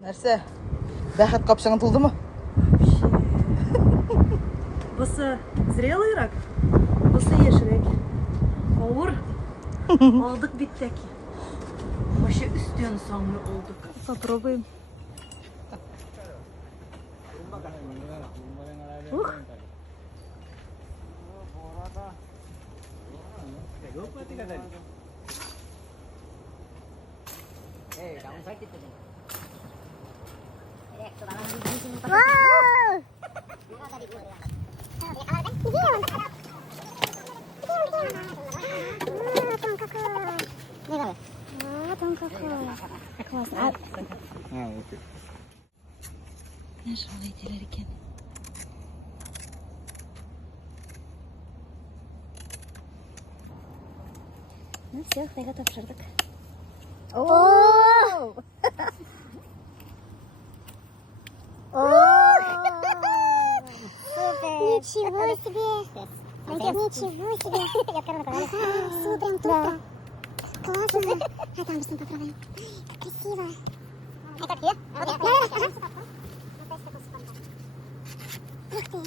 Нәрсе? Бәхет қапшаңын тұлды ма? Бұсы зрелый рак, бұсы ешірек. Ауыр. Алдық биттеки. Вообще үстен самый алдық. Попробуем. Ух. Ne şalaydılar iken. Ну все, Хтайга тапшырдык. Ничего себе! Ничего себе! Все прям круто! Классно! А там быстрее попробуем. Как красиво! Ух ты! Ух ты!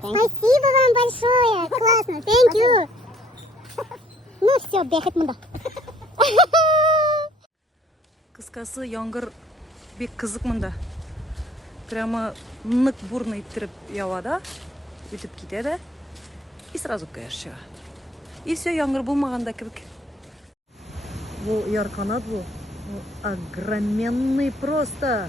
Спасибо вам большое! Классно! Thank you! Ну все, бехет мында. Кыскасы яңгыр бек кызык мында. Прямо нык бурно иттерип явада, үтүп кетеді. И сразу каяшчыга. И все, яңгыр булмаганда кебек. Бу ярканат бу. Огроменный просто.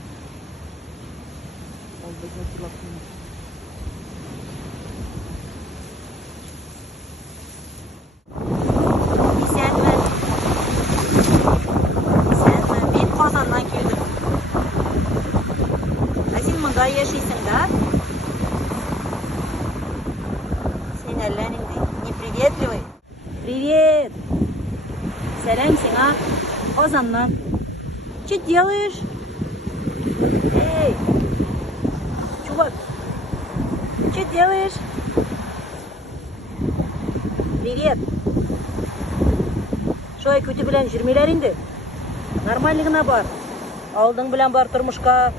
Мында яшайсың да? Сен әлләнеңдей неприветливый. Привет! Сәлем сиңа Казаннан. Что делаешь? Эй! Чувак! Что делаешь? Привет! Шой күті белән жүрмеләр инде. Нормальный гына бар. Алдың белән бар тормышка.